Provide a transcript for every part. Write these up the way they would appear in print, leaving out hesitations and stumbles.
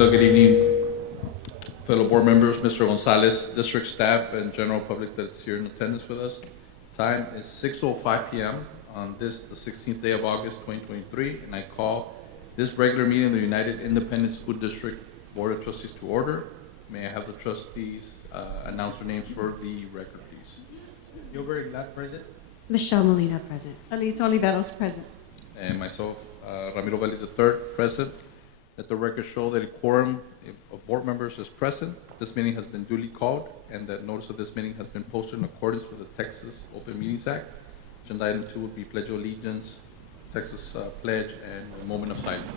Hello, good evening, fellow board members, Mr. Gonzalez, district staff, and general public that's here in attendance with us. Time is 6:05 p.m. on this, the 16th day of August, 2023, and I call this regular meeting of the United Independent School District Board of Trustees to order. May I have the trustees announce their names for the record, please? Gilbert Glass, present. Michelle Molina, present. Elisa Oliveros, present. And myself, Ramiro Vélez III, present. Let the record show that a quorum of board members is present. This meeting has been duly called, and that notice of this meeting has been posted in accordance with the Texas Open Meetings Act. Agenda item 2 would be Pledge of Allegiance, Texas Pledge, and a moment of silence.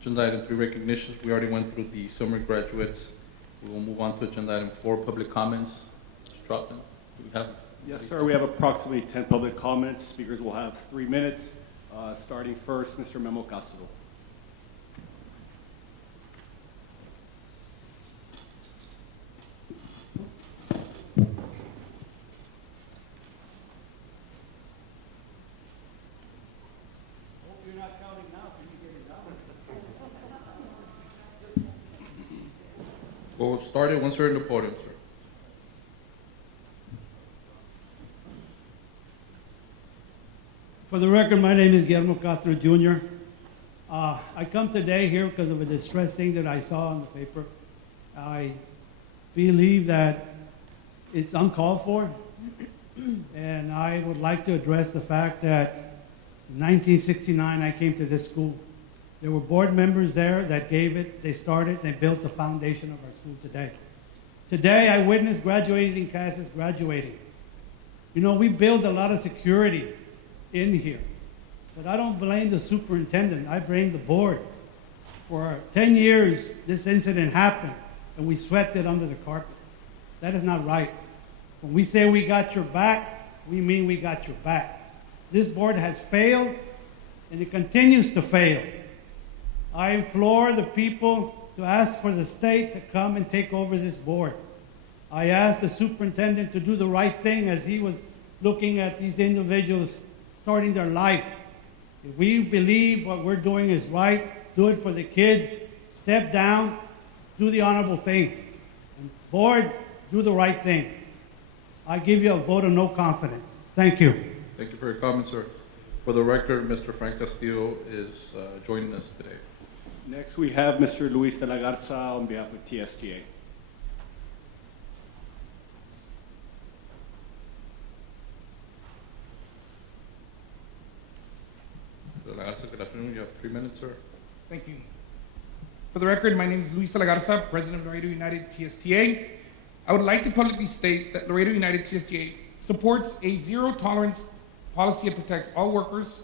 Agenda item 3, recognitions. We already went through the summer graduates. We will move on to agenda item 4, public comments. Mr. Trotman, do we have? Yes, sir. We have approximately 10 public comments. Speakers will have 3 minutes. Starting first, Mr. Memo Castro. We'll start it once we're in the podium, sir. For the record, my name is Guillermo Castro Jr. I come today here because of a distress thing that I saw in the paper. I believe that it's uncalled for, and I would like to address the fact that in 1969 I came to this school. There were board members there that gave it, they started, they built the foundation of our school today. Today I witnessed graduating classes graduating. You know, we build a lot of security in here, but I don't blame the superintendent, I blame the board. For 10 years this incident happened and we swept it under the carpet. That is not right. When we say we got your back, we mean we got your back. This board has failed and it continues to fail. I implore the people to ask for the state to come and take over this board. I asked the superintendent to do the right thing as he was looking at these individuals starting their life. If we believe what we're doing is right, do it for the kids, step down, do the honorable thing. And board, do the right thing. I give you a vote of no confidence. Thank you. Thank you for your comments, sir. For the record, Mr. Frank Castillo is joining us today. Next, we have Mr. Luis de la Garza on behalf of TSTA. Good afternoon. You have 3 minutes, sir. Thank you. For the record, my name is Luis de la Garza, president of Laredo United TSTA. I would like to publicly state that Laredo United TSTA supports a zero-tolerance policy that protects all workers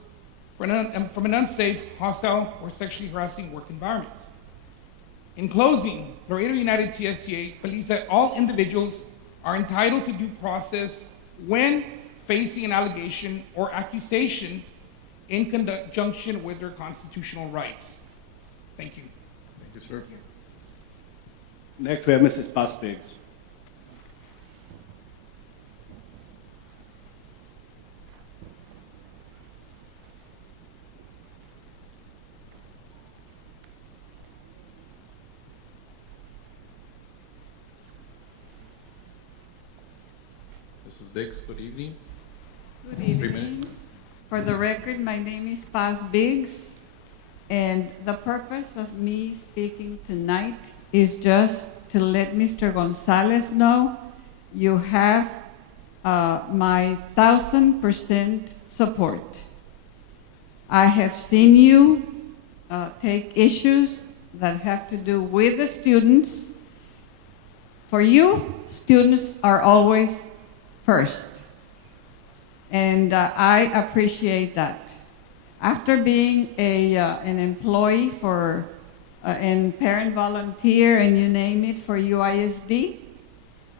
from an unsafe, hostile, or sexually harassing work environment. In closing, Laredo United TSTA believes that all individuals are entitled to due process when facing an allegation or accusation in conjunction with their constitutional rights. Thank you. Thank you, sir. Next, we have Mrs. Paz Biggs. Mrs. Biggs, good evening. Good 3 evening. minutes. For the record, my name is Paz Biggs, and the purpose of me speaking tonight is just to let Mr. Gonzalez know you have my 1,000% support. I have seen you take issues that have to do with the students. For you, students are always first. And I appreciate that. After being an employee and parent volunteer and you name it for UISD,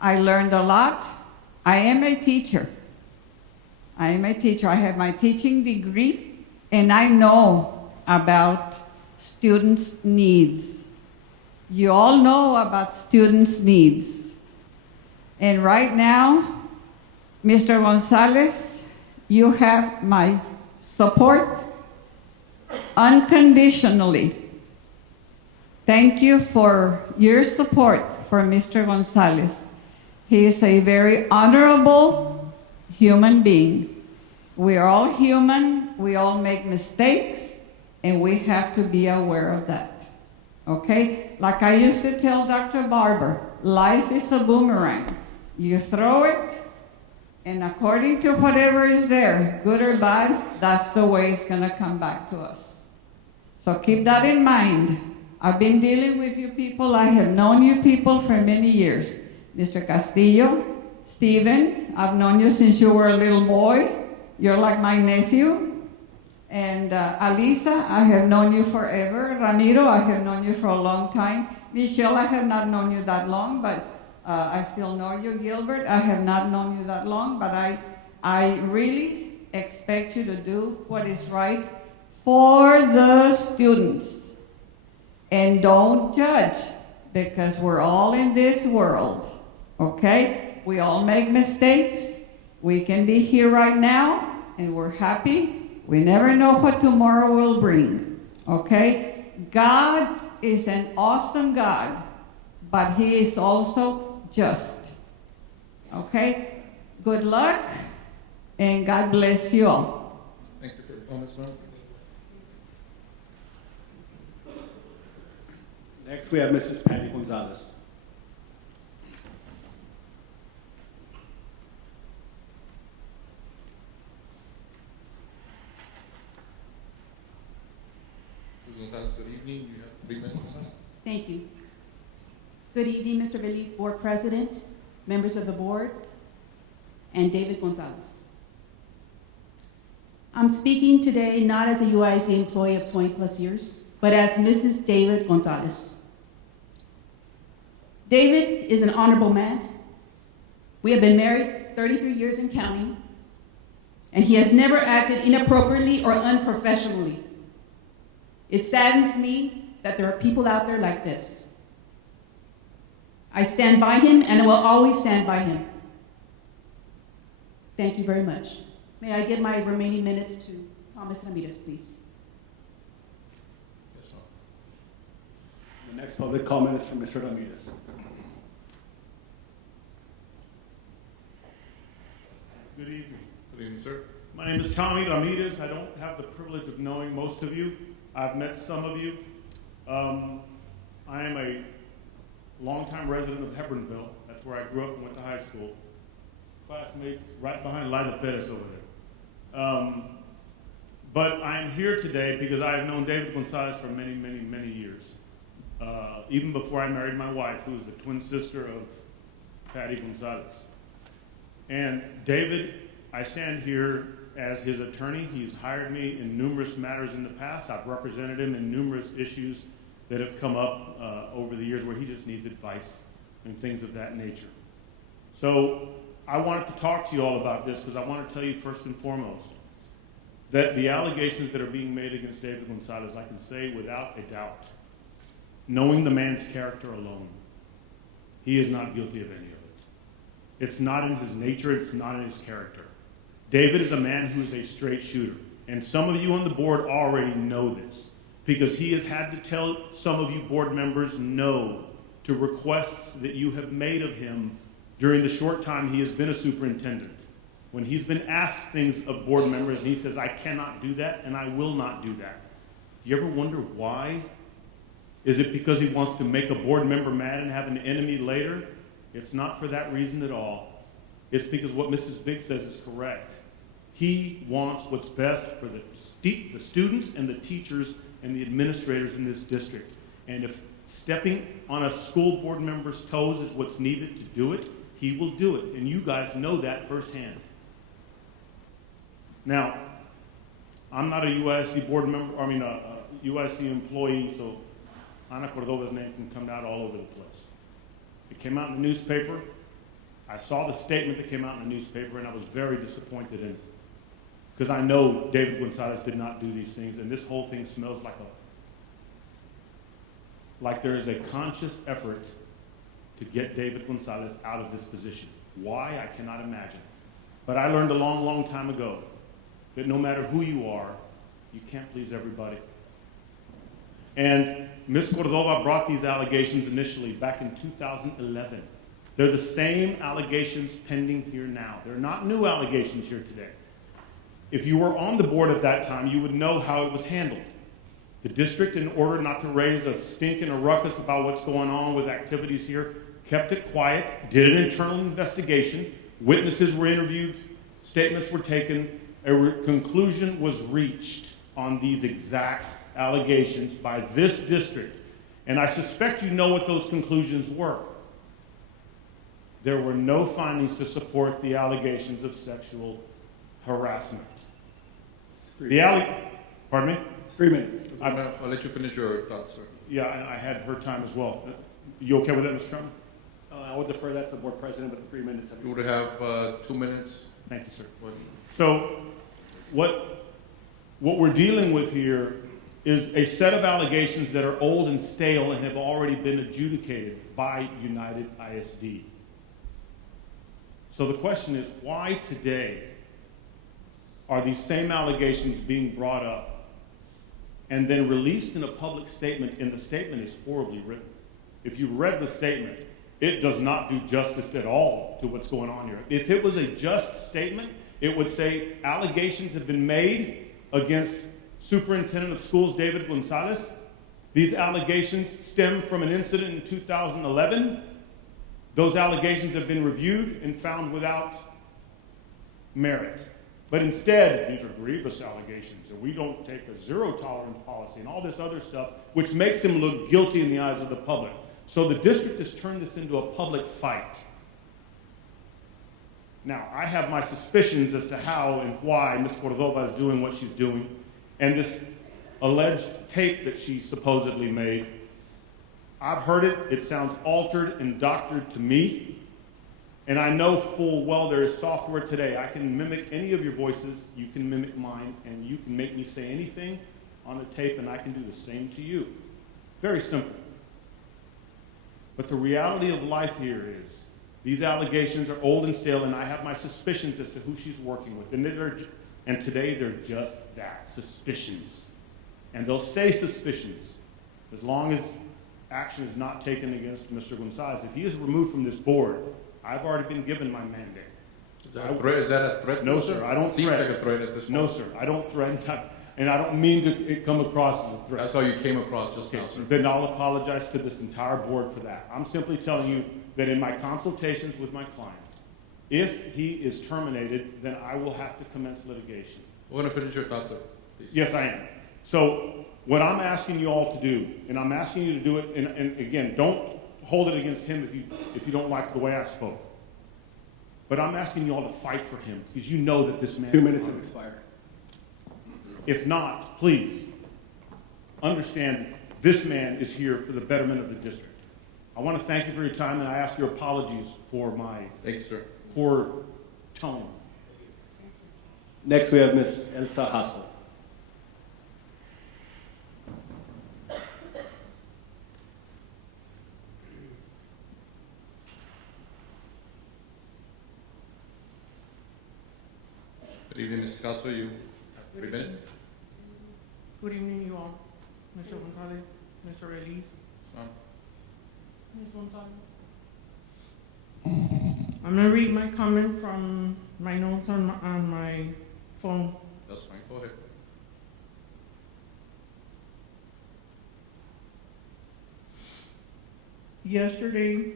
I learned a lot. I am a teacher. I have my teaching degree, and I know about students' needs. You all know about students' needs. And right now, Mr. Gonzalez, you have my support unconditionally. Thank you for your support for Mr. Gonzalez. He is a very honorable human being. We are all human, we all make mistakes, and we have to be aware of that. Okay? Like I used to tell Dr. Barber, life is a boomerang. You throw it, and according to whatever is there, good or bad, that's the way it's going to come back to us. So keep that in mind. I've been dealing with you people. I have known you people for many years. Mr. Castillo, Stephen, I've known you since you were a little boy. You're like my nephew. And Alisa, I have known you forever. Ramiro, I have known you for a long time. Michelle, I have not known you that long, but I still know you. Gilbert, I have not known you that long, but I really expect you to do what is right for the students. And don't judge, because we're all in this world, okay? We all make mistakes. We can be here right now, and we're happy. We never know what tomorrow will bring, okay? God is an awesome God, but He is also just, okay? Good luck, and God bless you all. Thank you for your comments, ma'am. Next, we have Mrs. Patty Gonzalez. Ms. Gonzalez, good evening. You have 3 minutes. Thank you. Good evening, Mr. Belize, Board President, members of the board, and David Gonzalez. I'm speaking today not as a UIC employee of 20 plus years, but as Mrs. David Gonzalez. David is an honorable man. We have been married 33 years and counting, and he has never acted inappropriately or unprofessionally. It saddens me that there are people out there like this. I stand by him and will always stand by him. Thank you very much. May I give my remaining minutes to Thomas Ramirez, please? Yes, ma'am. The next public comment is from Mr. Ramirez. Good evening. Good evening, sir. My name is Tommy Ramirez. I don't have the privilege of knowing most of you. I've met some of you. I am a longtime resident of Hebronville. That's where I grew up and went to high school. Classmates right behind Lila Perez over there. But I'm here today because I have known David Gonzalez for many, many, many years. Even before I married my wife, who is the twin sister of Patty Gonzalez. And David, I stand here as his attorney. He's hired me in numerous matters in the past. I've represented him in numerous issues that have come up over the years where he just needs advice and things of that nature. So I wanted to talk to you all about this because I want to tell you first and foremost that the allegations that are being made against David Gonzalez, I can say without a doubt, knowing the man's character alone, he is not guilty of any of it. It's not in his nature, it's not in his character. David is a man who is a straight shooter. And some of you on the board already know this because he has had to tell some of you board members no to requests that you have made of him during the short time he has been a superintendent. When he's been asked things of board members and he says, I cannot do that and I will not do that. Do you ever wonder why? Is it because he wants to make a board member mad and have an enemy later? It's not for that reason at all. it's because what Mrs. Big says is correct. He wants what's best for the students and the teachers and the administrators in this district. And if stepping on a school board member's toes is what's needed to do it, he will do it. And you guys know that firsthand. Now, I'm not a UISD board member, UISD employee, so Ana Cordova's name can come out all over the place. It came out in the newspaper. I saw the statement that came out in the newspaper, and I was very disappointed in it. Because I know David Gonzalez did not do these things, and this whole thing smells like there is a conscious effort to get David Gonzalez out of this position. Why, I cannot imagine. But I learned a long, long time ago that no matter who you are, you can't please everybody. And Ms. Cordova brought these allegations initially back in 2011. They're the same allegations pending here now. They're not new allegations here today. If you were on the board at that time, you would know how it was handled. The district, in order not to raise a stink and a ruckus about what's going on with activities here, kept it quiet, did an internal investigation, witnesses were interviewed, statements were taken, a conclusion was reached on these exact allegations by this district. And I suspect you know what those conclusions were. There were no findings to support the allegations of sexual harassment. Pardon me? 3 minutes. I'll let you finish your thoughts, sir. Yeah, and I had her time as well. You okay with that, Mr. Chairman? I would defer that to the board president, but 3 minutes. You would have 2 minutes. Thank you, sir. Go ahead. So what we're dealing with here is a set of allegations that are old and stale and have already been adjudicated by United ISD. So the question is, why today are these same allegations being brought up and then released in a public statement, and the statement is horribly written? If you read the statement, it does not do justice at all to what's going on here. If it was a just statement, it would say allegations have been made against Superintendent of Schools David Gonzalez. These allegations stem from an incident in 2011. Those allegations have been reviewed and found without merit. But instead, these are grievous allegations, and we don't take a zero-tolerance policy and all this other stuff, which makes him look guilty in the eyes of the public. So the district has turned this into a public fight. Now, I have my suspicions as to how and why Ms. Cordova is doing what she's doing, and this alleged tape that she supposedly made, I've heard it. It sounds altered and doctored to me. And I know full well there is software today. I can mimic any of your voices. You can mimic mine, and you can make me say anything on the tape, and I can do the same to you. Very simple. But the reality of life here is these allegations are old and stale, and I have my suspicions as to who she's working with. And today they're just that, suspicions. And they'll stay suspicions as long as action is not taken against Mr. Gonzalez. If he is removed from this board, I've already been given my mandate. Is that a threat? No, sir, I don't Seems threaten. like a threat at this point. No, sir, I don't threaten, and I don't mean to come across as a threat. That's how you came across just Okay, now, sir. then I'll apologize to this entire board for that. I'm simply telling you that in my consultations with my client, if he is terminated, then I will have to commence litigation. We're going to finish your thoughts, sir, please. Yes, I am. So what I'm asking you all to do, and I'm asking you to do it, and again, don't hold it against him if you don't like the way I spoke. But I'm asking you all to fight for him, because you know that this man... 2 minutes have expired. If not, please understand this man is here for the betterment of the district. I want to thank you for your time, and I ask your apologies for my Thank you, sir. poor tone. Next, we have Ms. Elsa Hassel. Good evening, Mrs. Castro. You have 3 minutes. Good evening, you all. Mr. Gonzalez, Mr. Elise, Ma'am. Ms. Gonzalez. I'm gonna read my comment from my notes on my phone. That's fine. Go ahead. Yesterday,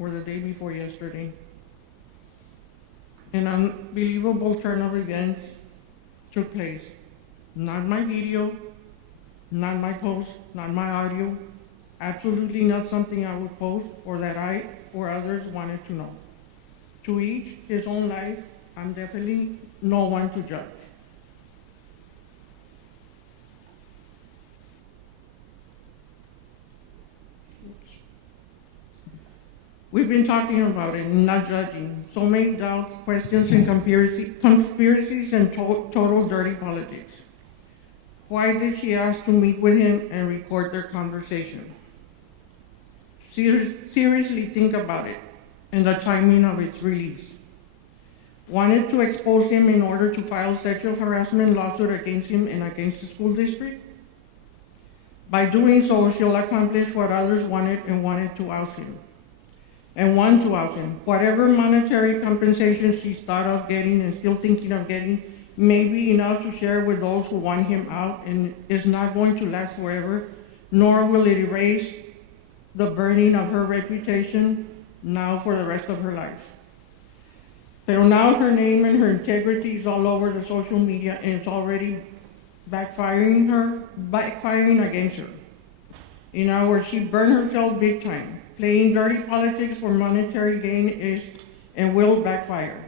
or the day before yesterday. An unbelievable turn of events took place. Not my video, not my post, not my audio, absolutely not something I would post or that I or others wanted to know. To each his own life, I'm definitely no one to judge. We've been talking about it, not judging. So many doubts, questions, and conspiracies and total dirty politics. Why did she ask to meet with him and record their conversation? Seriously think about it and the timing of its release. Wanted to expose him in order to file sexual harassment lawsuit against him and against the school district? By doing so, she'll accomplish what others wanted and wanted to oust him. And want to oust him. Whatever monetary compensation she's thought of getting and still thinking of getting may be enough to share with those who want him out and is not going to last forever, nor will it erase the burning of her reputation now for the rest of her life. Pero now her name and her integrity is all over the social media and it's already backfiring against her. In other words, she burned herself big time. Playing dirty politics for monetary gain is and will backfire.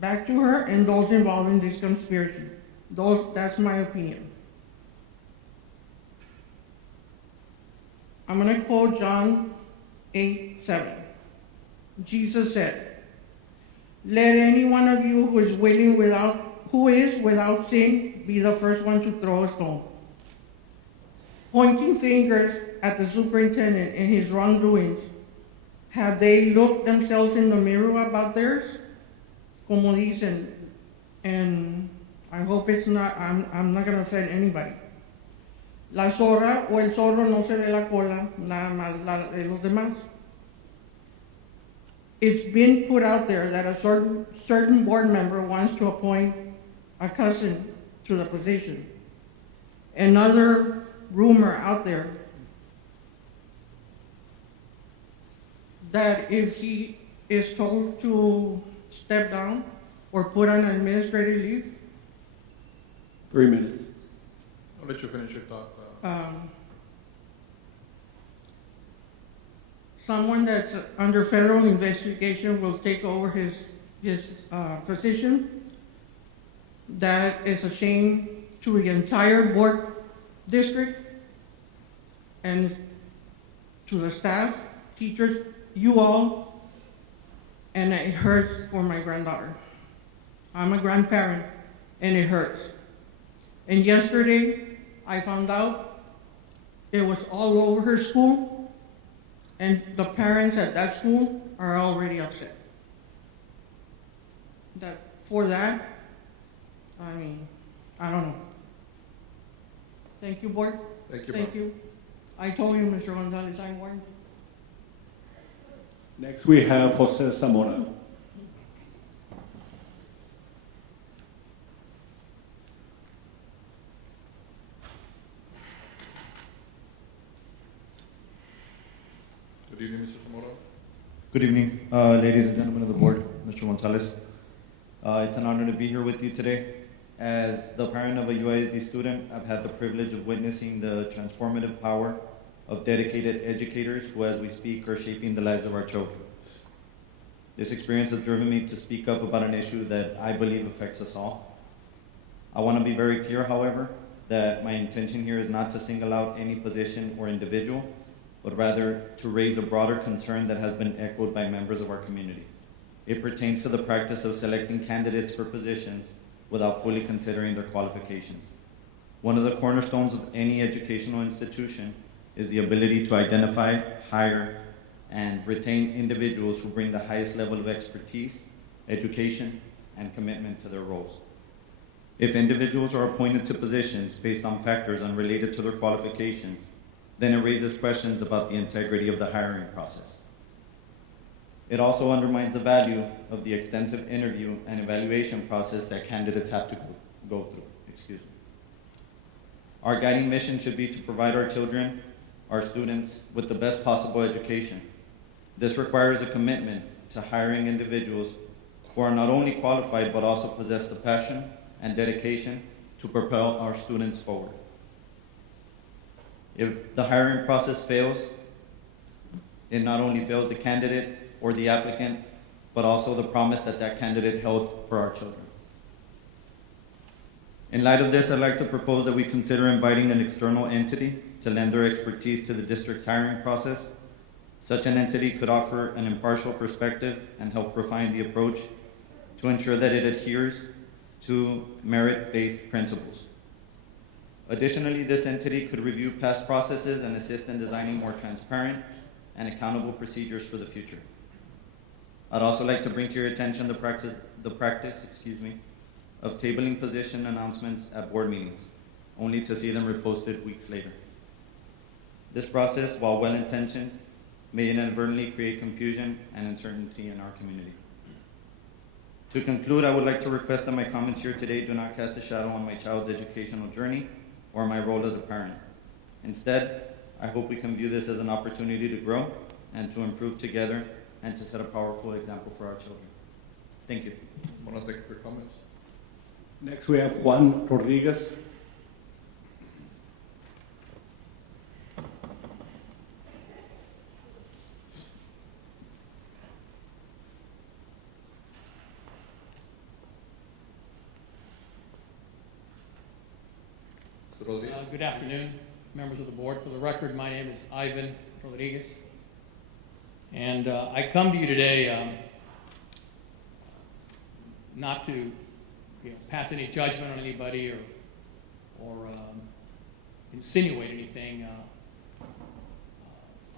Back to her and those involved in this conspiracy. That's my opinion. I'm going to quote John 8:7. Jesus said, "Let any one of you who is without sin be the first one to throw a stone." Pointing fingers at the superintendent and his wrongdoings, have they looked themselves in the mirror about theirs? Como dicen, and I hope it's not, I'm not going to offend anybody. La zorra o el zorro no se ve la cola, nada más la de los demás. It's been put out there that a certain board member wants to appoint a cousin to the position. Another rumor out there that if he is told to step down or put on administrative leave, 3 minutes. I'll let you finish your talk. someone that's under federal investigation will take over his position. That is a shame to the entire board district and to the staff, teachers, you all, and it hurts for my granddaughter. I'm a grandparent, and it hurts. And yesterday, I found out it was all over her school, and the parents at that school are already upset. For that, I mean, I don't know. Thank you, board. Thank you. Thank Bob. you. I told you, Mr. Gonzalez, I warned. Next, we have Jose Zamora. Good evening, Mr. Zamora. Good evening, ladies and gentlemen of the board, Mr. Gonzalez. It's an honor to be here with you today. As the parent of a UISD student, I've had the privilege of witnessing the transformative power of dedicated educators who, as we speak, are shaping the lives of our children. This experience has driven me to speak up about an issue that I believe affects us all. I want to be very clear, however, that my intention here is not to single out any position or individual, but rather to raise a broader concern that has been echoed by members of our community. It pertains to the practice of selecting candidates for positions without fully considering their qualifications. One of the cornerstones of any educational institution is the ability to identify, hire, and retain individuals who bring the highest level of expertise, education, and commitment to their roles. If individuals are appointed to positions based on factors unrelated to their qualifications, then it raises questions about the integrity of the hiring process. It also undermines the value of the extensive interview and evaluation process that candidates have to go through. Our guiding mission should be to provide our children, our students, with the best possible education. This requires a commitment to hiring individuals who are not only qualified but also possess the passion and dedication to propel our students forward. If the hiring process fails, it not only fails the candidate or the applicant, but also the promise that that candidate held for our children. In light of this, I'd like to propose that we consider inviting an external entity to lend their expertise to the district's hiring process. Such an entity could offer an impartial perspective and help refine the approach to ensure that it adheres to merit-based principles. Additionally, this entity could review past processes and assist in designing more transparent and accountable procedures for the future. I'd also like to bring to your attention the practice of tabling position announcements at board meetings, only to see them reposted weeks later. This process, while well-intentioned, may inadvertently create confusion and uncertainty in our community. To conclude, I would like to request that my comments here today do not cast a shadow on my child's educational journey or my role as a parent. Instead, I hope we can view this as an opportunity to grow and to improve together and to set a powerful example for our children. Thank you. I want to thank you for your comments. Next, we have Juan Rodriguez. Mr. Rodriguez. Good afternoon, members of the board. For the record, my name is Ivan Rodriguez. And I come to you today not to pass any judgment on anybody or insinuate anything.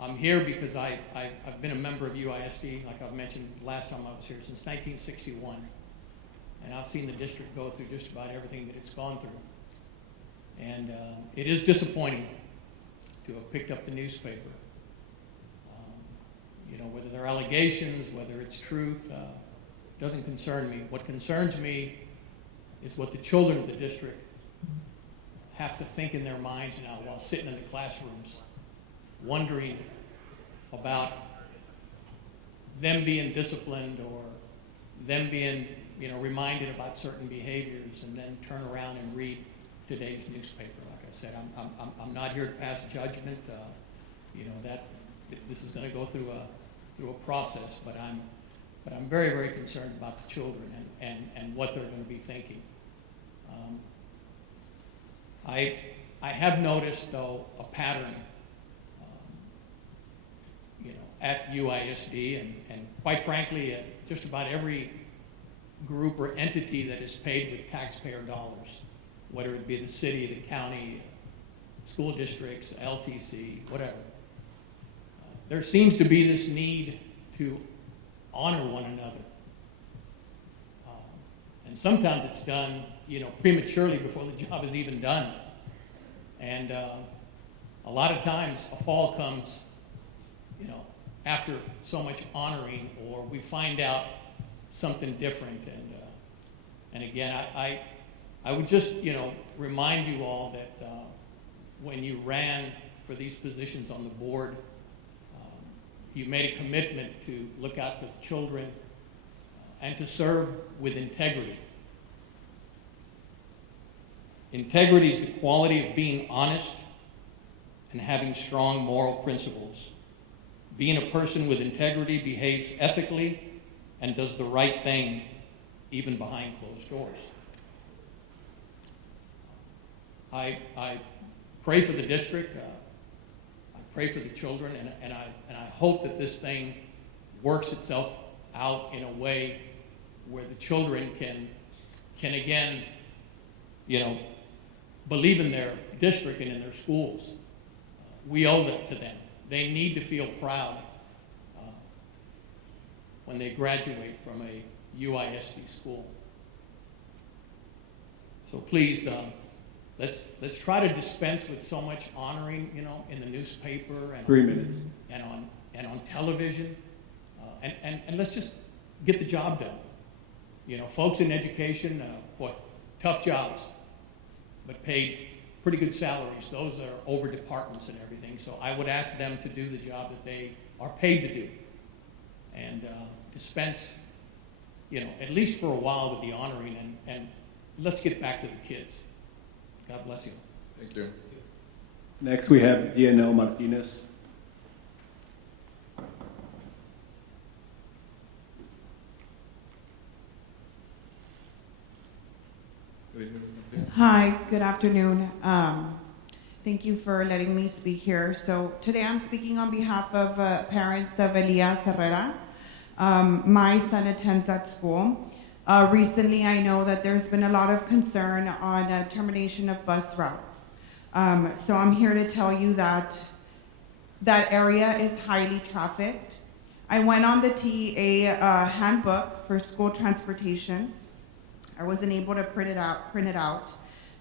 I'm here because I've been a member of UISD, like I've mentioned last time I was here, since 1961. And I've seen the district go through just about everything that it's gone through. And it is disappointing to have picked up the newspaper. Whether they're allegations, whether it's truth, doesn't concern me. What concerns me is what the children of the district have to think in their minds now while sitting in the classrooms, wondering about them being disciplined or them being, reminded about certain behaviors, and then turn around and read today's newspaper. Like I said, I'm not here to pass judgment. That this is going to go through a process, but I'm very, very concerned about the children and what they're going to be thinking. I have noticed, though, a pattern, at UISD and quite frankly, at just about every group or entity that is paid with taxpayer dollars, whether it be the city, the county, school districts, LCC, whatever. There seems to be this need to honor one another. And sometimes it's done, prematurely before the job is even done. And a lot of times a fall comes, after so much honoring, or we find out something different. And again, I would just, remind you all that when you ran for these positions on the board, you made a commitment to look out for the children and to serve with integrity. Integrity is the quality of being honest and having strong moral principles. Being a person with integrity behaves ethically and does the right thing even behind closed doors. I pray for the district. I pray for the children, and I hope that this thing works itself out in a way where the children can again, believe in their district and in their schools. We owe that to them. They need to feel proud when they graduate from a UISD school. So please, let's try to dispense with so much honoring, in the newspaper and 3 minutes. and on television, and let's just get the job done. Folks in education, tough jobs, but paid pretty good salaries. Those are over departments and everything. So I would ask them to do the job that they are paid to do, and dispense, at least for a while with the honoring, and let's get back to the kids. God bless you. Thank you. Next, we have DNL Martinez. Hi, good afternoon. Thank you for letting me speak here. So today I'm speaking on behalf of parents of Elias Herrera. My son attends that school. Recently, I know that there's been a lot of concern on termination of bus routes. So I'm here to tell you that that area is highly trafficked. I went on the TEA handbook for school transportation. I wasn't able to print it out,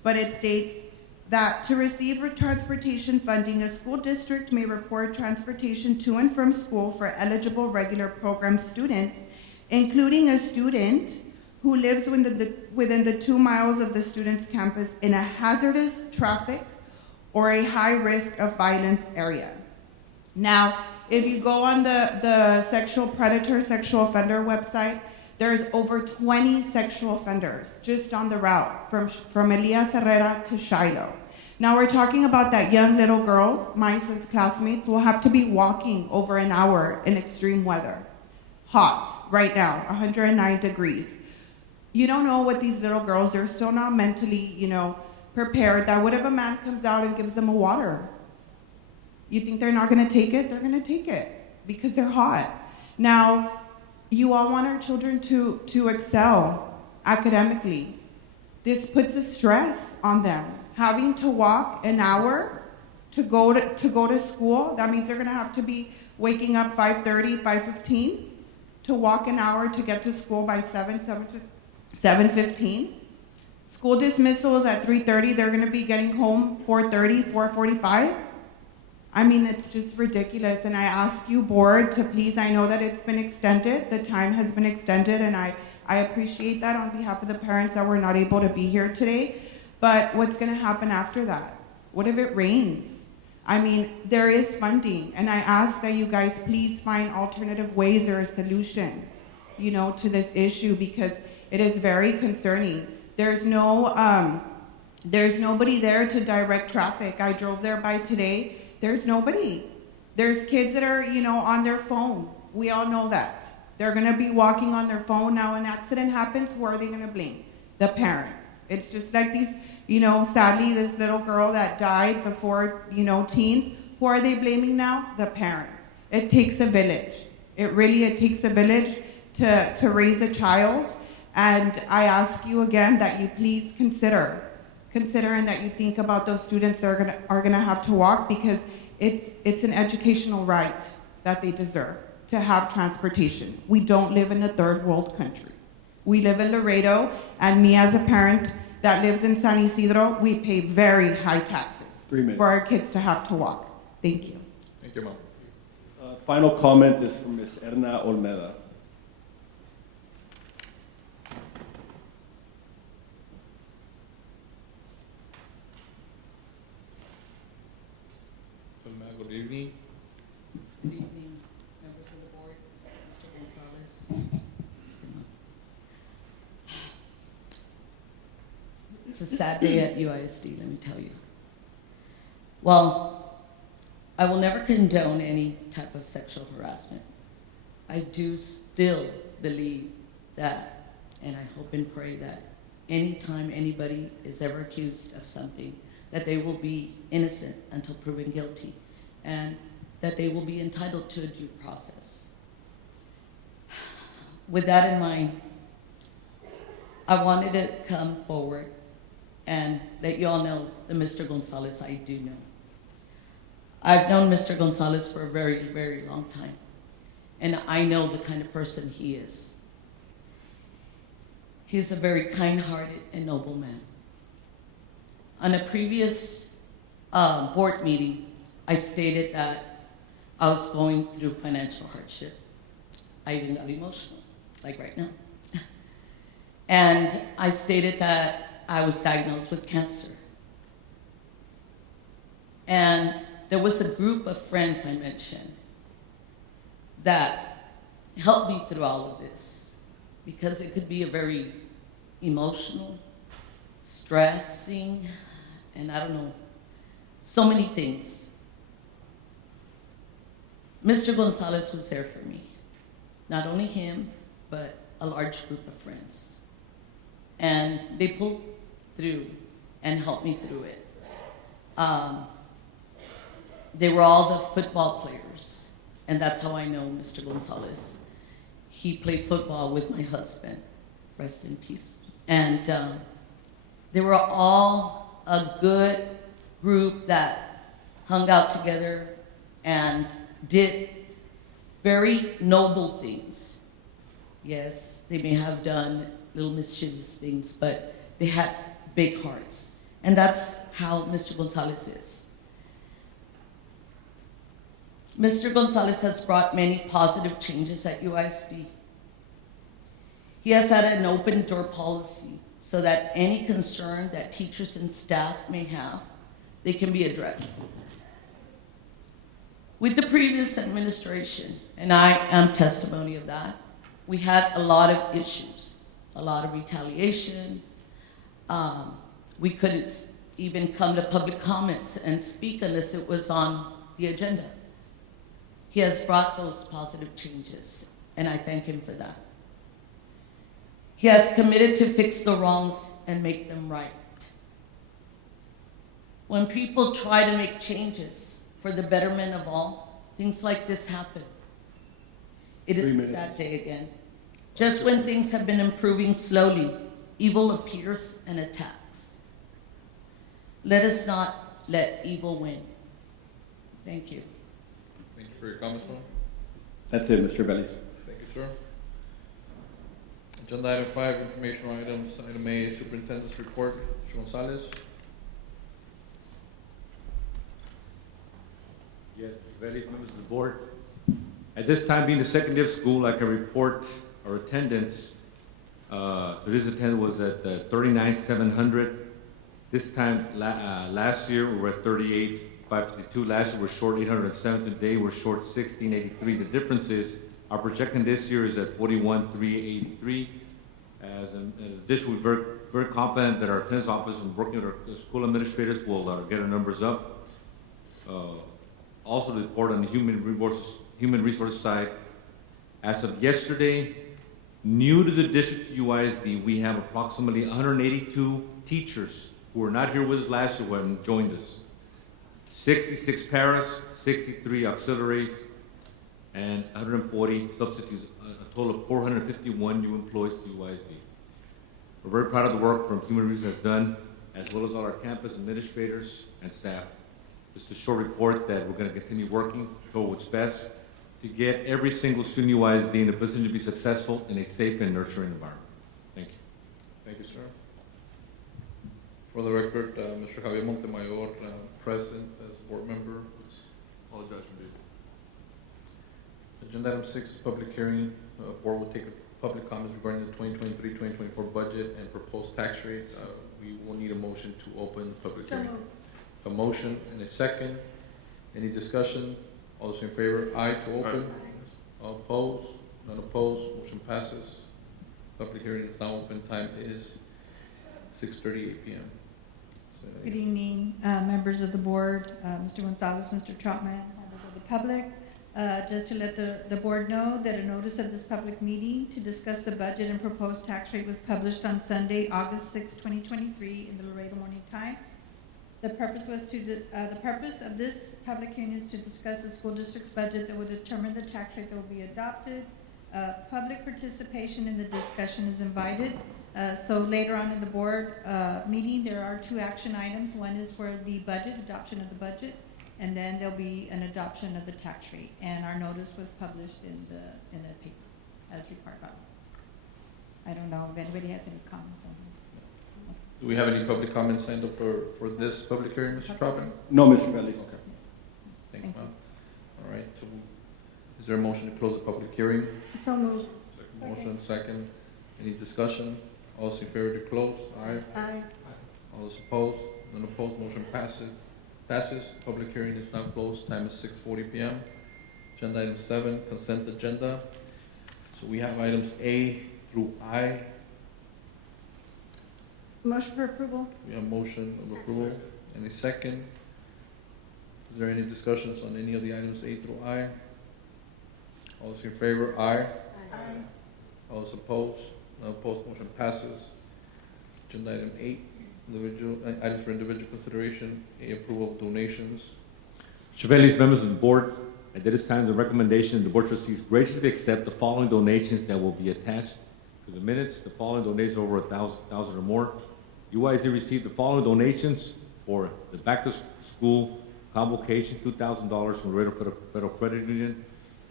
but it states that to receive transportation funding, a school district may report transportation to and from school for eligible regular program students, including a student who lives within the 2 miles of the student's campus in a hazardous traffic or a high risk of violence area. Now, if you go on the sexual offender website, there's over 20 sexual offenders just on the route from Elias Herrera to Shiloh. Now we're talking about that young little girls, my son's classmates, will have to be walking over an hour in extreme weather. Hot right now, 109 degrees. You don't know what these little girls, they're so not mentally, prepared that what if a man comes out and gives them a water? You think they're not gonna take it? They're gonna take it because they're hot. Now, you all want our children to excel academically. This puts a stress on them. Having to walk an hour to go to school, that means they're gonna have to be waking up 5:30, 5:15 to walk an hour to get to school by 7:15. School dismissal is at 3:30. They're gonna be getting home 4:30, 4:45. I mean, it's just ridiculous, and I ask you, board, to please, I know that it's been extended, the time has been extended, and I appreciate that on behalf of the parents that were not able to be here today, but what's gonna happen after that? What if it rains? I mean, there is funding, and I ask that you guys please find alternative ways or a solution, to this issue, because it is very concerning. There's nobody there to direct traffic. I drove there by today. There's nobody. There's kids that are, on their phone. We all know that. They're gonna be walking on their phone. Now an accident happens, who are they gonna blame? The parents. It's just like these, sadly, this little girl that died before, teens. Who are they blaming now? The parents. It takes a village. It takes a village to raise a child. And I ask you again that you please consider and that you think about those students that are gonna have to walk, because it's an educational right that they deserve to have transportation. We don't live in a third world country. We live in Laredo, and me as a parent that lives in San Isidro, we pay very high taxes 3 minutes. for our kids to have to walk. Thank you. Thank you, Mom. Final comment is from Ms. Erna Olmeda. Good evening. Good evening, members of the board, Mr. Gonzalez. It's a sad day at UISD, let me tell you. Well, I will never condone any type of sexual harassment. I do still believe that, and I hope and pray that anytime anybody is ever accused of something, that they will be innocent until proven guilty, and that they will be entitled to a due process. With that in mind, I wanted to come forward and let you all know that Mr. Gonzalez I do know. I've known Mr. Gonzalez for a very, very long time, and I know the kind of person he is. He's a very kind-hearted and noble man. On a previous board meeting, I stated that I was going through financial hardship. I even got emotional, like right now. And I stated that I was diagnosed with cancer. And there was a group of friends I mentioned that help me through all of this, because it could be a very emotional, stressing, and I don't know, so many things. Mr. Gonzalez was there for me. Not only him, but a large group of friends. And they pulled through and helped me through it. They were all the football players, and that's how I know Mr. Gonzalez. He played football with my husband, rest in peace. And they were all a good group that hung out together and did very noble things. Yes, they may have done little mischievous things, but they had big hearts. And that's how Mr. Gonzalez is. Mr. Gonzalez has brought many positive changes at UISD. He has had an open door policy so that any concern that teachers and staff may have, they can be addressed. With the previous administration, and I am testimony of that, we had a lot of issues, a lot of retaliation. We couldn't even come to public comments and speak unless it was on the agenda. He has brought those positive changes, and I thank him for that. He has committed to fix the wrongs and make them right. When people try to make changes for the betterment of all, things like this happen. It is a sad day again. Just when things have been improving slowly, evil appears and attacks. Let us not let evil win. Thank you. Thank you for your comments, ma'am. That's it, Mr. Bellis. Thank you, sir. Agenda item 5, informational items. Item A, Superintendent's Report. Mr. Gonzalez. Yes, Mr. Bellis, members of the board. At this time, being the second day of school, I can report our attendance. Today's attendance was at 39,700. This time, last year, we were at 38,552. Last year, we're short 807. Today, we're short 1,683. The difference is, our projection this year is at 41,383. As a district, we're very, very confident that our attendance office and working with our school administrators will get our numbers up. Also, to report on the human resources side, as of yesterday, new to the district UISD, we have approximately 182 teachers who were not here with us last year when joined us. 66 paras, 63 auxiliaries, and 140 substitutes, a total of 451 new employees to UISD. We're very proud of the work from Human Resources has done, as well as all our campus administrators and staff. Just a short report that we're going to continue working toward what's best to get every single student UISD in a position to be successful in a safe and nurturing environment. Thank you. Thank you, sir. For the record, Mr. Javier Montemayor, present as a board member. Apologize for this. Agenda item 6, public hearing. Board will take public comments regarding the 2023-2024 budget and proposed tax rate. We will need a motion to open public hearing. A motion and a second. Any discussion? All those in favor? Aye to open. All opposed? None opposed. Motion passes. Public hearing is now open. Time is 6:38 p.m. Good evening, members of the board, Mr. Gonzalez, Mr. Troutman, members of the public. Just to let the board know that a notice of this public meeting to discuss the budget and proposed tax rate was published on Sunday, August 6, 2023 in the Laredo Morning Times. The purpose of this public hearing is to discuss the school district's budget that will determine the tax rate that will be adopted. Public participation in the discussion is invited. So later on in the board meeting, there are 2 action items. One is for the budget, adoption of the budget, and then there'll be an adoption of the tax rate. And our notice was published in the paper as required by law. I don't know if anybody has any comments on this. Do we have any public comments signed up for this public hearing, Mr. Troutman? No, Mr. Bellis. Okay. Thank you, ma'am. All right. So is there a motion to close the public hearing? So moved. Motion second. Any discussion? All those in favor to close? Aye. Aye. All those opposed? None opposed. Motion passes. Public hearing is now closed. Time is 6:40 p.m. Agenda item 7, consent agenda. So we have items A through I. Motion for approval? We have motion of approval. Any second? Is there any discussions on any of the items A through I? All those in favor, aye. Aye. All those opposed? No opposed, motion passes. Agenda item 8, items for individual consideration, A, approval of donations. Mr. Vélez, members of the board, at this time, the recommendation of the board trustees graciously accept the following donations that will be attached to the minutes. The following donations over 1,000 or more. UISD received the following donations for the back-to-school convocation: $2,000 from Laredo Federal Credit Union,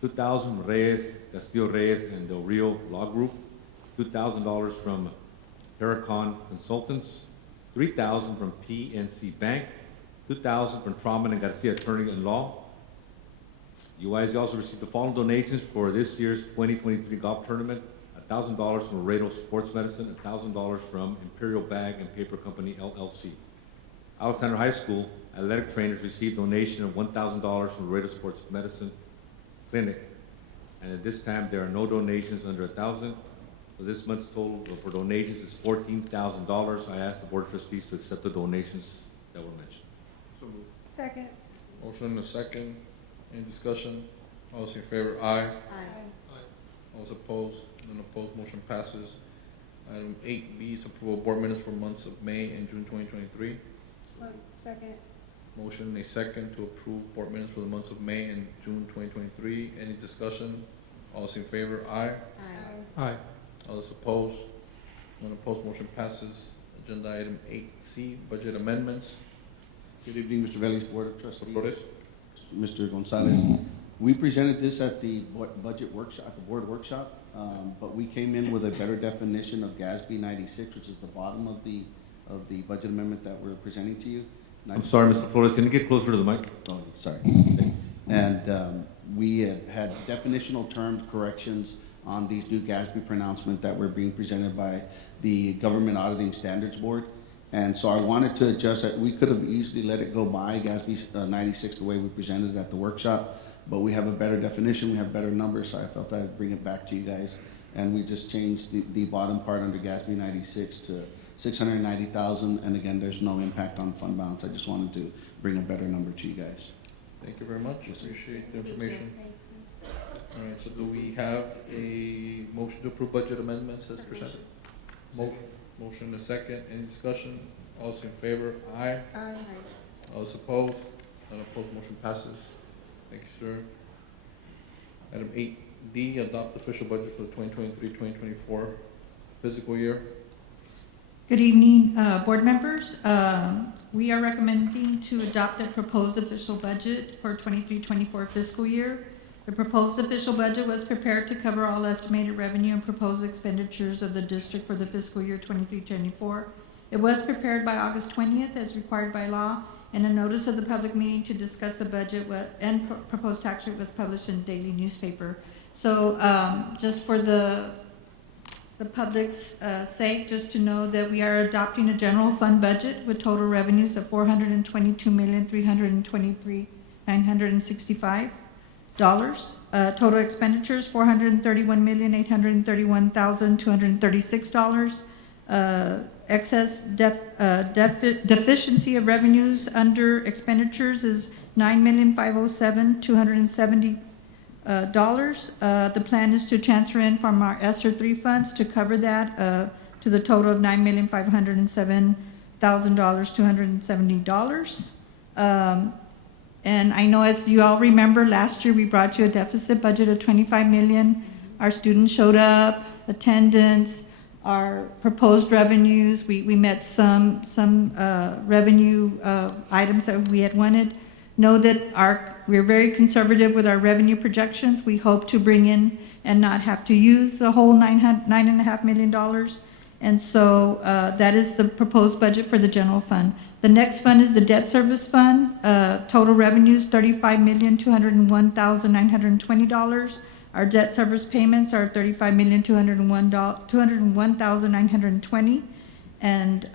$2,000 from Reyes, Castillo Reyes, and Del Rio Law Group, $2,000 from Terracon Consultants, $3,000 from PNC Bank, $2,000 from Trauman and Garcia Attorney and Law. UISD also received the following donations for this year's 2023 golf tournament: $1,000 from Laredo Sports Medicine, $1,000 from Imperial Bag and Paper Company LLC. Alexander High School athletic trainers received donation of $1,000 from Laredo Sports Medicine Clinic. And at this time, there are no donations under $1,000. So this month's total for donations is $14,000. I ask the board of trustees to accept the donations that were mentioned. So moved. Second. Motion and a second. Any discussion? All those in favor, aye. Aye. All those opposed? None opposed, motion passes. Item 8B is approval of board minutes for months of May and June 2023. Second. Motion and a second to approve board minutes for the months of May and June 2023. Any discussion? All those in favor, aye. Aye. All those opposed? None opposed, motion passes. Agenda item 8C, budget amendments. Good evening, Mr. Vélez, Board of Trustees. Flores. Mr. Gonzalez. We presented this at the budget workshop, at the board workshop, but we came in with a better definition of GASB 96, which is the bottom of the budget amendment that we're presenting to you. I'm sorry, Mr. Flores, can you get closer to the mic? Oh, sorry. And we had definitional terms corrections on these new GASB pronouncement that were being presented by the Government Auditing Standards Board. And so I wanted to adjust that. We could have easily let it go by GASB 96 the way we presented it at the workshop, but we have a better definition, we have better numbers, so I felt I'd bring it back to you guys. And we just changed the bottom part under GASB 96 to $690,000, and again, there's no impact on fund balance. I just wanted to bring a better number to you guys. Thank you very much. Appreciate the information. All right, so do we have a motion to approve budget amendments as presented? Motion and a second. Any discussion? All those in favor? Aye. Aye. All those opposed? None opposed, motion passes. Thank you, sir. Item 8D, adopt official budget for the 2023-2024 fiscal year. Good evening, board members. We are recommending to adopt the proposed official budget for 23-24 fiscal year. The proposed official budget was prepared to cover all estimated revenue and proposed expenditures of the district for the fiscal year 23-24. It was prepared by August 20th as required by law, and a notice of the public meeting to discuss the budget and proposed tax rate was published in the daily newspaper. So just for the public's sake, just to know that we are adopting a general fund budget with total revenues of $422,323,965. Total expenditures $431,831,236. Excess deficiency of revenues under expenditures is $9,507,270. The plan is to transfer in from our ESSER 3 funds to cover that to the total of $9,507,270. And I know, as you all remember, last year we brought you a deficit budget of $25 million. Our students showed up, attendance, our proposed revenues. We met some revenue items that we had wanted. Know that we're very conservative with our revenue projections. We hope to bring in and not have to use the whole $9.5 million. And so that is the proposed budget for the general fund. The next fund is the debt service fund. Total revenues, $35,201,920. Our debt service payments are $35,201,920. And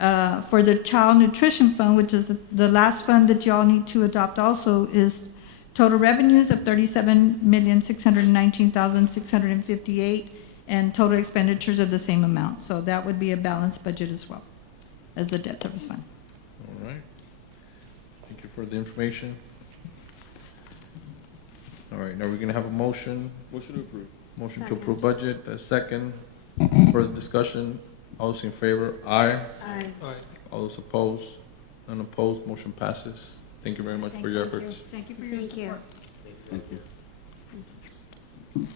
for the child nutrition fund, which is the last fund that you all need to adopt also, is total revenues of $37,619,658. and total expenditures of the same amount. So that would be a balanced budget as well as the debt service fund. All right. Thank you for the information. All right, now we're gonna have a motion. Motion to approve. Motion to approve budget, a second. Further discussion, all those in favor, aye. Aye. All those opposed, none opposed, motion passes. Thank you very much for your efforts. Thank you for your support. Thank you.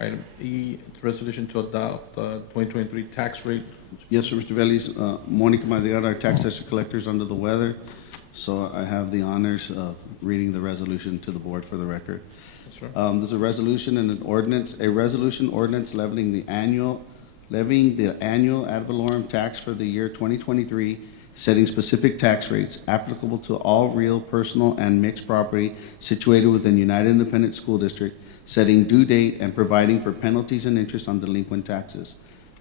Item E, it's a resolution to adopt 2023 tax rate. Yes, sir, Mr. Veliz. Monica Madrigal, our tax assessor collector, is under the weather, so I have the honors of reading the resolution to the board for the record. Yes, sir. There's a resolution and an ordinance, ordinance levying the annual ad valorem tax for the year 2023, setting specific tax rates applicable to all real, personal, and mixed property situated within United Independent School District, setting due date and providing for penalties and interest on delinquent taxes.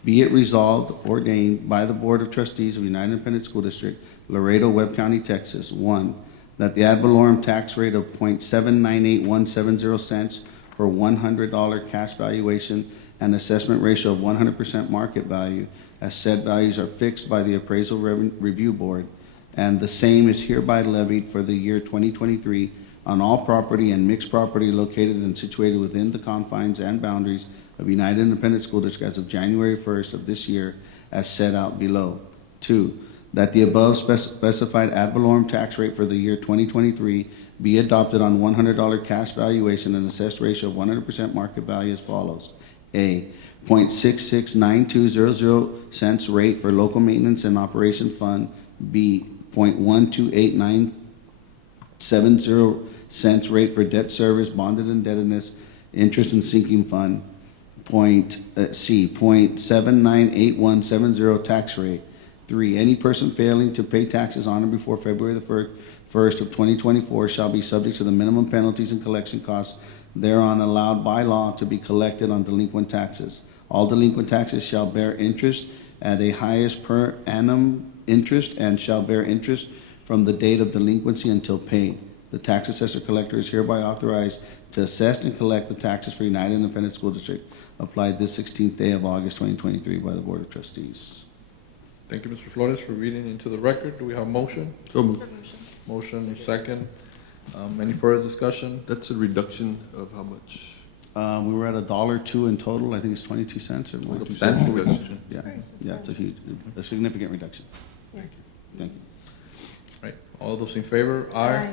Be it resolved, ordained by the Board of Trustees of United Independent School District, Laredo, Webb County, Texas. 1, that the ad valorem tax rate of .798,170 for $100 cash valuation and assessment ratio of 100% market value, as said values are fixed by the Appraisal Review Board, and the same is hereby levied for the year 2023 on all property and mixed property located and situated within the confines and boundaries of United Independent School District as of January 1st of this year, as set out below. 2, that the above specified ad valorem tax rate for the year 2023 be adopted on $100 cash valuation and assessed ratio of 100% market value as follows. A, 0.669200 cents rate for local maintenance and operation fund. B, 0.128970 cents rate for debt service, bonded indebtedness, interest and sinking fund. C, 0.798170 tax rate. 3, any person failing to pay taxes on or before February the 1st of 2024 shall be subject to the minimum penalties and collection costs thereon allowed by law to be collected on delinquent taxes. All delinquent taxes shall bear interest at a highest per annum interest and shall bear interest from the date of delinquency until paid. The tax assessor collector is hereby authorized to assess and collect the taxes for United Independent School District applied this 16th day of August 2023 by the Board of Trustees. Thank you, Mr. Flores, for reading into the record. Do we have a motion? So moved. Motion, second. Any further discussion? That's a reduction of how much? We were at $1.02 in total. I think it's 22 cents or more. Substantial reduction. Yeah, yeah, it's a significant reduction. Thank you. Right, all those in favor? Aye.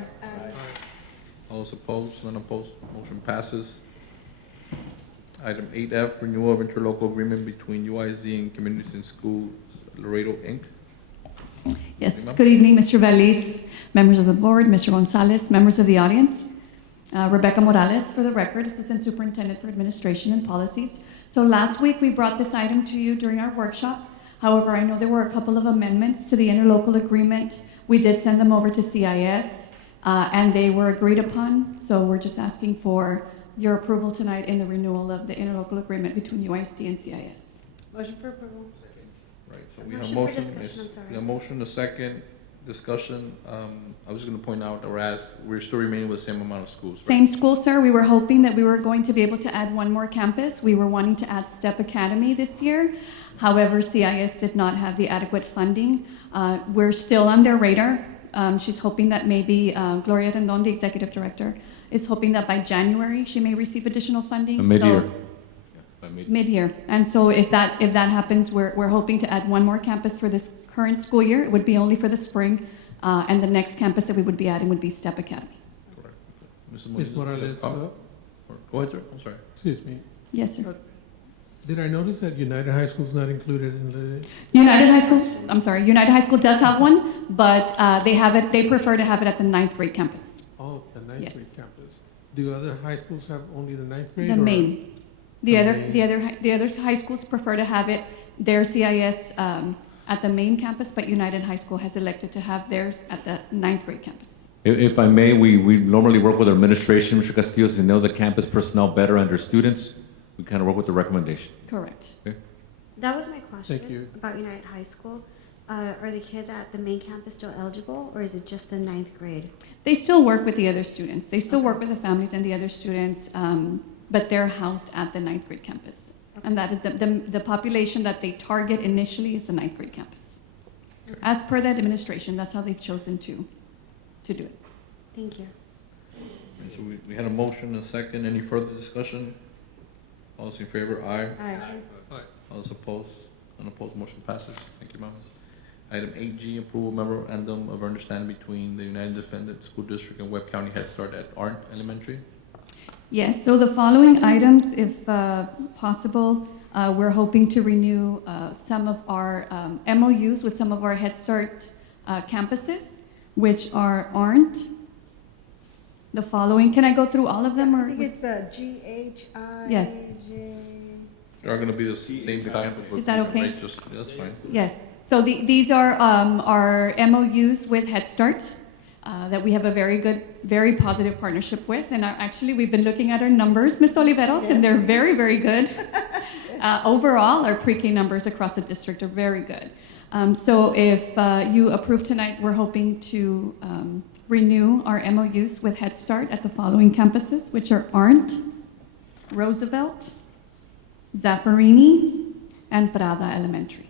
All those opposed? None opposed? Motion passes. Item 8F, renewal of interlocal agreement between UIZ and Communities in Schools Laredo, Inc. Yes, good evening, Mr. Veliz, members of the board, Mr. Gonzalez, members of the audience. Rebecca Morales, for the record, Assistant Superintendent for Administration and Policies. So last week, we brought this item to you during our workshop. However, I know there were a couple of amendments to the interlocal agreement. We did send them over to CIS, and they were agreed upon. So we're just asking for your approval tonight in the renewal of the interlocal agreement between UISD and CIS. Motion for approval. Right, so we have Motion for motion. discussion, I'm sorry. We have motion, a second, discussion. I was gonna point out, whereas we're still remaining with the same amount of schools. Right? Same school, sir. We were hoping that we were going to be able to add one more campus. We were wanting to add Step Academy this year. However, CIS did not have the adequate funding. We're still on their radar. She's hoping that maybe Gloria Rendon, the executive director, is hoping that by January she may receive additional funding. Mid-year. So, mid-year. And so if that happens, we're hoping to add one more campus for this current school year. It would be only for the spring, and the next campus that we would be adding would be Step Academy. Correct. Ms. Morales, Go ahead, sir. I'm sorry. excuse me. Yes, sir. Did I notice that United High School is not included in the? United High School does have one, but they prefer to have it at the 9th grade campus. Oh, the ninth Yes. grade campus. Do other high schools have only the 9th grade? The or- main. The The other high schools prefer to have it, their CIS at the main campus, but United High School has elected to have theirs at the 9th grade campus. If I may, we normally work with our administration, Mr. Castillo, to know the campus personnel better and their students. We kind of work with the recommendation. Correct. Okay? That was my question. Thank you. About United High School. Are the kids at the main campus still eligible, or is it just the 9th grade? They still work with the other students. They still work with the families and the other students, but they're housed at the 9th grade campus. And that is the population that they target initially is the ninth grade campus. As per the administration, that's how they've chosen to do it. Thank you. And so we had a motion and a second. Any further discussion? All those in favor, aye. Aye. All those opposed? Unopposed, motion passes. Thank you, ma'am. Item 8G, approval memorandum of understanding between the United Independent School District and Webb County Head Start at Arndt Elementary. Yes, so the following items, if possible, we're hoping to renew some of our MOUs with some of our Head Start campuses, which are Arndt. The following, can I go through all of them? Or I think it's GHI. Yes. They're going to be the same campus. Is that okay? That's fine. Yes. So these are our MOUs with Head Start that we have a very positive partnership with. And actually, we've been looking at our numbers, Ms. Oliveros, Yes. and they're very, very good. Overall, our pre-K numbers across the district are very good. So if you approve tonight, we're hoping to renew our MOUs with Head Start at the following campuses, which are Arndt, Roosevelt, Zaffarini, and Prada Elementary.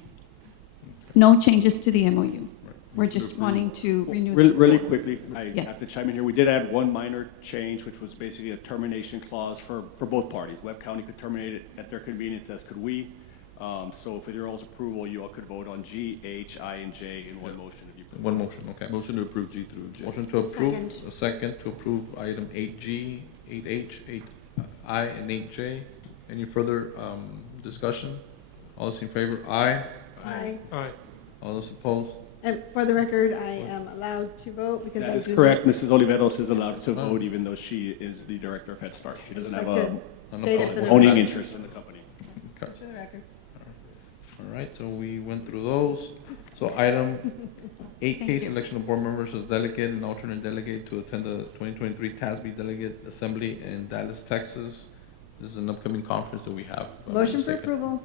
No changes to the MOU. We're just wanting to renew. Really quickly, I Yes. have to chime in here. We did add one minor change, which was basically a termination clause for both parties. Webb County could terminate it at their convenience, as could we. So for your all's approval, you all could vote on G, H, I, and J in one motion. If you prefer. One motion, okay. Motion to approve G through J. Motion to approve. Second. A second to approve item 8G, 8H, 8I, and 8J. Any further discussion? All those in favor, aye. Aye. Aye. All those opposed? And for the record, I am allowed to vote because That I is do. correct. Mrs. Oliveros is allowed to Oh. vote, even though she is the director of Head Start. She doesn't Just have like a to state it for the owning record. interest in the company. Okay. For the record. All right, so we went through those. So item 8K, Thank you. selection of board members as delegate and alternate delegate to attend the 2023 TASB Delegate Assembly in Dallas, Texas. This is an upcoming conference that we have. if I'm not Motion for mistaken. approval.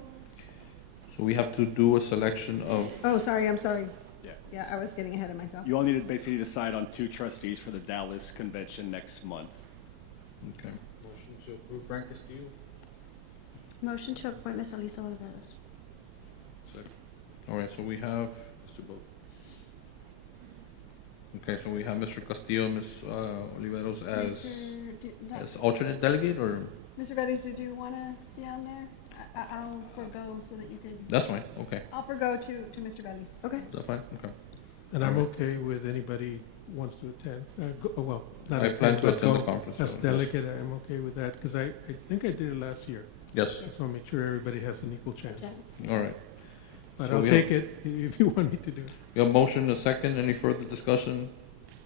So we have to do a selection of, Oh, sorry, I'm sorry. Yeah. Yeah, I was getting ahead of myself. You all need to basically decide on 2 trustees for the Dallas convention next month. okay. Motion to approve Frank Castillo. Motion to appoint Ms. Elisa Oliveros. All right, so we have, Mr. Boat. okay, so we have Mr. Castillo, Ms. Oliveros Mr. as alternate delegate, or? Mr. Bettis, did you want to be on there? I'll forego so that you could. That's fine, okay. I'll forego to Mr. Bettis. Okay. Is that fine? Okay. And I'm okay with anybody wants to attend. Well, not I plan to but attend the go conference, As so yes. delegate, I'm okay with that, because I think I did it last year. Yes, So I'll make sure everybody has an equal chance. all right. But So I'll we have- take it if you want me to do it. We have motion, a second. Any further discussion?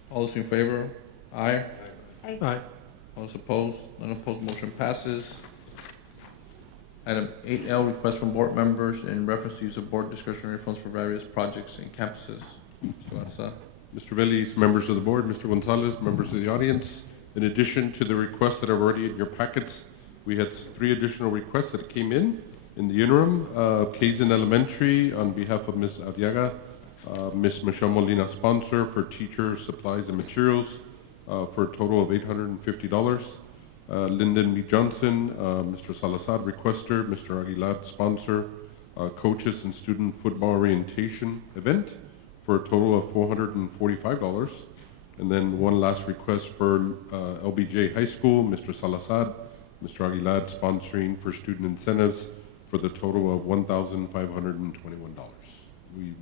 All those in favor? Aye. Aye. All those opposed? None opposed, motion passes. Item 8L, request from board members in reference to use of board discretionary funds for various projects and campuses. Mr. Garza. Mr. Veliz, members of the board, Mr. Gonzalez, members of the audience. In addition to the requests that are already in your packets, we had 3 additional requests that came in the interim. Kaizen Elementary, on behalf of Ms. Arriaga, Ms. Michelle Molina sponsor for teachers, supplies, and materials for a total of $850. Lyndon B. Johnson, Mr. Salazar requester, Mr. Aguilar sponsor, coaches and student football orientation event for a total of $445. And then one last request for LBJ High School, Mr. Salazar, Mr. Aguilar sponsoring for student incentives for the total of $1,521. We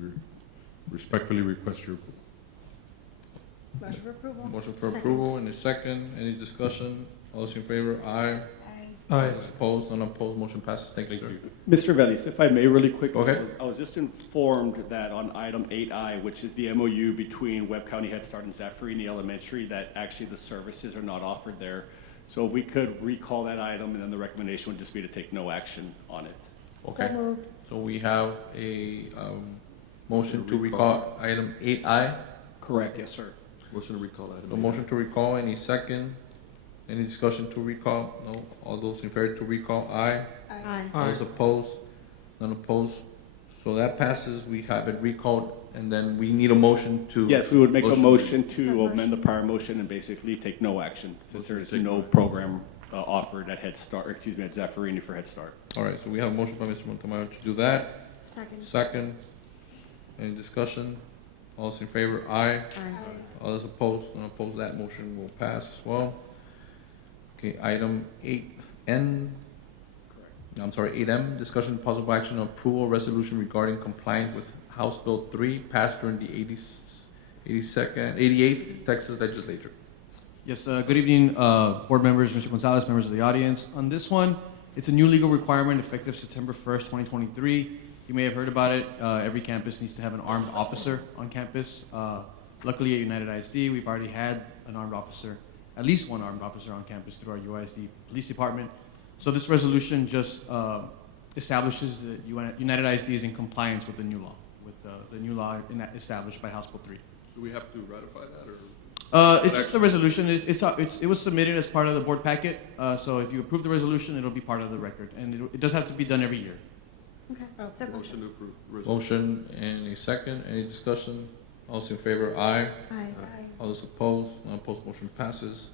respectfully request your approval. Motion for approval. Motion for Second. approval, and a second. Any discussion? All those in favor? Aye. Aye. All those opposed? None opposed, motion passes. Thank you, sir. Mr. Veliz, if I may, really quick. Go ahead. I was just informed that on item 8I, which is the MOU between Webb County Head Start and Zaffarini Elementary, that actually the services are not offered there. So if we could recall that item, and then the recommendation would just be to take no action on it. Okay. So moved. So we have a motion to recall item 8I. Correct, yes, sir. Motion to recall item. A motion to recall, any second? Any discussion to recall? No? All those in favor to recall, aye. Aye. All those opposed? None opposed? So that passes, we have it recalled, and then we need a motion to. Yes, we would make a motion So to motion. amend the prior motion and basically take no action, since there is Take no no program offered at Head Start, at Zaffarini for Head Start. All right, so we have a motion by Mr. Montemayor to do that. Second. Second. Any discussion? All those in favor? Aye. Aye. All those opposed? None opposed, that motion will pass as well. Okay, item 8N. I'm sorry, 8M, discussion and possible action on approval resolution regarding compliance with House Bill 3 passed during the 88th Texas Legislature. Yes, good evening, board members, Mr. Gonzalez, members of the audience. On this one, it's a new legal requirement effective September 1st, 2023. You may have heard about it. Every campus needs to have an armed officer on campus. Luckily at United ISD, we've already had an armed officer, at least one armed officer on campus through our UISD Police Department. So this resolution just establishes that United ISD is in compliance with the new law, with the new law established by House Bill 3. Do we have to ratify that, or? It's just a resolution. It was submitted as part of the board packet. So if you approve the resolution, it'll be part of the record, and it does have to be done every year. Okay. Motion to approve. Motion and a second. Any discussion? All those in favor? Aye. Aye. All those opposed? None opposed, motion passes.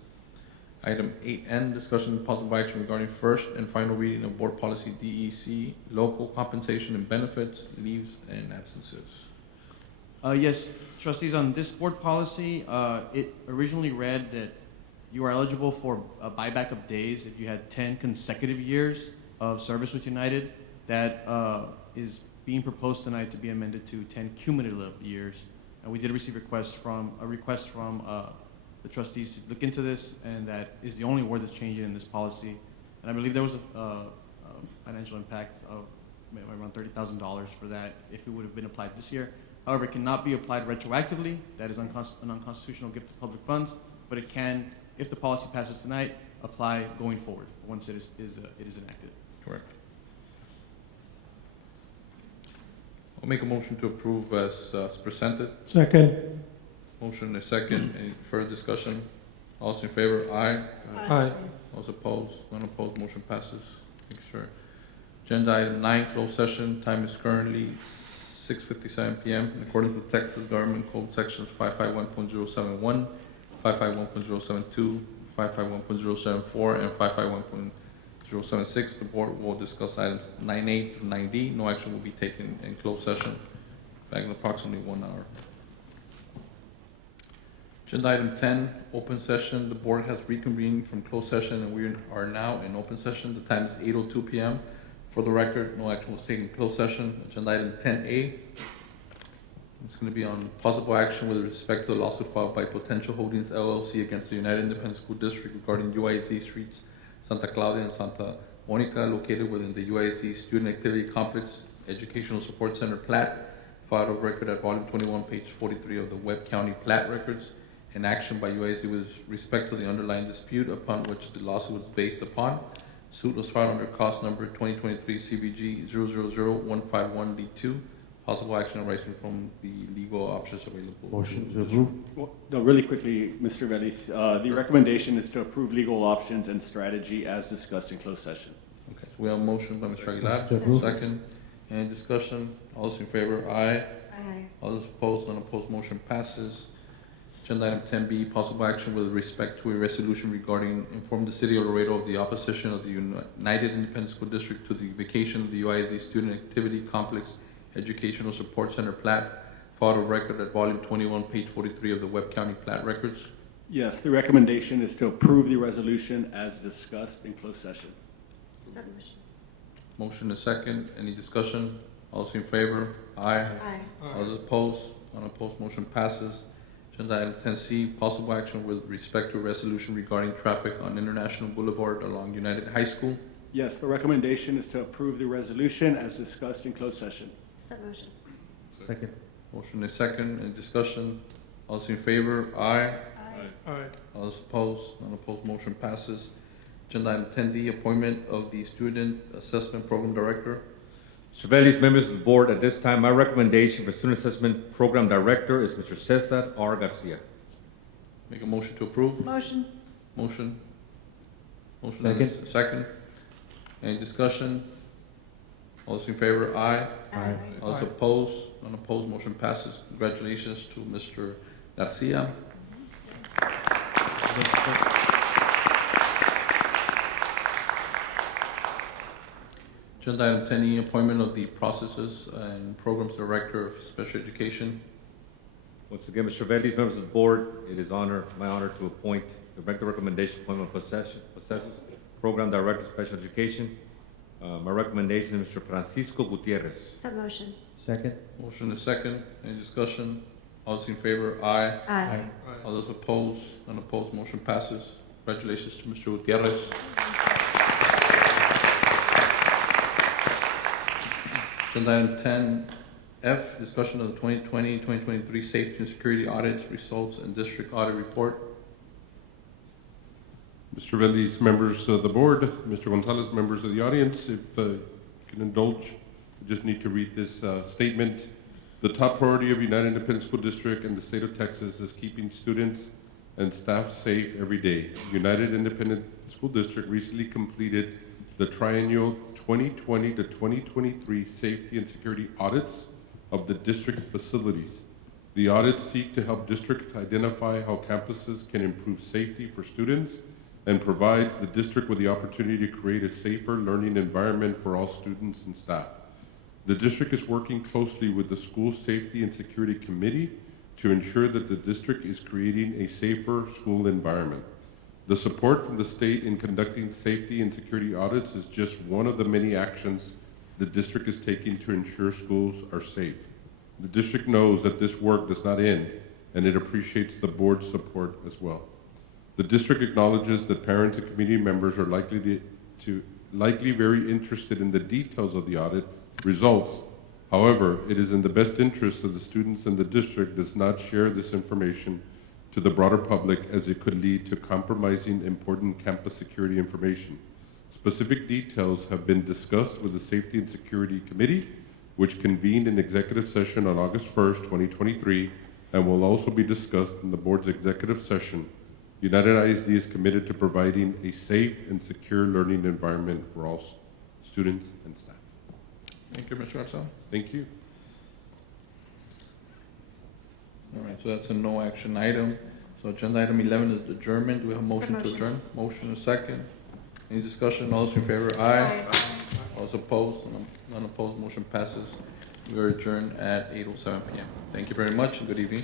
Item 8N, discussion and possible action regarding first and final reading of Board Policy DEC, local compensation and benefits, leaves and absences. Yes, trustees, on this board policy, it originally read that you are eligible for a buyback of days if you had 10 consecutive years of service with United. That is being proposed tonight to be amended to 10 cumulative years. And we did receive a request from the trustees to look into this, and that is the only word that's changing in this policy. And I believe there was a financial impact of maybe around $30,000 for that if it would have been applied this year. However, it cannot be applied retroactively. That is an unconstitutional gift to public funds, but it can, if the policy passes tonight, apply going forward once it is enacted. Correct. I'll make a motion to approve as presented. Second. Motion is second. Any further discussion? All those in favor? Aye. Aye. All those opposed? None opposed, motion passes. Thanks, sir. Agenda item 9, closed session. Time is currently 6:57 p.m. In accordance with Texas Government Code Sections 551.071, 551.072, 551.074, and 551.076, the board will discuss items 9A through 9D. No action will be taken in closed session. Back in approximately 1 hour. Agenda item 10, open session. The board has reconvened from closed session, and we are now in open session. The time is 8:02 p.m. For the record, no action was taken in closed session. Agenda item 10A. It's going to be on possible action with respect to the lawsuit filed by Potential Holdings LLC against the United Independent School District regarding UISD streets Santa Claudia and Santa Monica, located within the UISD Student Activity Complex Educational Support Center plat, filed of record at volume 21, page 43 of the Webb County Plat Records, and action by UISD with respect to the underlying dispute upon which the lawsuit was based upon. Suit was filed under cost number 2023 CVG 000-151D2. Possible action arising from the legal options available. Motion to approve. Well, no, really quickly, Mr. Velez, the recommendation is to approve legal options and strategy as discussed in closed session. Okay, so we have a motion by Mr. Aguilar. Second. Second. Any discussion? All those in favor? Aye. Aye. All those opposed? None opposed. Motion passes. Agenda item 10B, possible action with respect to a resolution regarding inform the city of Laredo of the opposition of the United Independent School District to the vacation of the UISD Student Activity Complex Educational Support Center plat, filed of record at volume 21, page 43 of the Webb County Plat Records. Yes, the recommendation is to approve the resolution as discussed in closed session. Submission. Motion is second. Any discussion? All those in favor? Aye. Aye. All those opposed? None opposed. Motion passes. Agenda item 10C, possible action with respect to a resolution regarding traffic on International Boulevard along United High School. Yes, the recommendation is to approve the resolution as discussed in closed session. Submission. Second. Motion is second. Any discussion? All those in favor? Aye. Aye. All those opposed? None opposed. Motion passes. Agenda item 10D, appointment of the Student Assessment Program Director. Mr. Velez, members of the board, at this time, my recommendation for Student Assessment Program Director is Mr. Cesar R. Garcia. Make a motion to approve. Motion. Motion. Motion. Second. Second. Any discussion? All those in favor? Aye. Aye. All those opposed? None opposed. Motion passes. Congratulations to Mr. Garcia. Agenda item 10E, appointment of the Processes and Programs Director of Special Education. Once again, Mr. Valdez, members of the board, it is my honor to appoint, to make the recommendation appointment of Processes Program Director of Special Education. My recommendation is Mr. Francisco Gutierrez. Sub motion. Second. Motion is second. Any discussion? All those in favor? Aye. Aye. All those opposed? None opposed. Motion passes. Congratulations to Mr. Gutierrez. Agenda item 10F, discussion of the 2020-2023 Safety and Security Audits, Results, and District Audit Report. Mr. Valdez, members of the board, Mr. Gonzalez, members of the audience, if you can indulge, I just need to read this statement. The top priority of United Independent School District and the state of Texas is keeping students and staff safe every day. United Independent School District recently completed the triennial 2020 to 2023 safety and security audits of the district's facilities. The audits seek to help districts identify how campuses can improve safety for students and provides the district with the opportunity to create a safer learning environment for all students and staff. The district is working closely with the School Safety and Security Committee to ensure that the district is creating a safer school environment. The support from the state in conducting safety and security audits is just one of the many actions the district is taking to ensure schools are safe. The district knows that this work does not end, and it appreciates the board's support as well. The district acknowledges that parents and community members are likely very interested in the details of the audit results. However, it is in the best interest of the students and the district does not share this information to the broader public as it could lead to compromising important campus security information. Specific details have been discussed with the Safety and Security Committee, which convened an executive session on August 1st, 2023, and will also be discussed in the board's executive session. United ISD is committed to providing a safe and secure learning environment for all students and staff. Thank you, Mr. Garza. Thank you. All right, so that's a no action item. So agenda item 11 is adjournment. Do we have a motion to adjourn? Motion is second. Any discussion? All those in favor? Aye. All those opposed? None opposed. Motion passes. We are adjourned at 8:07 p.m. Thank you very much and good evening.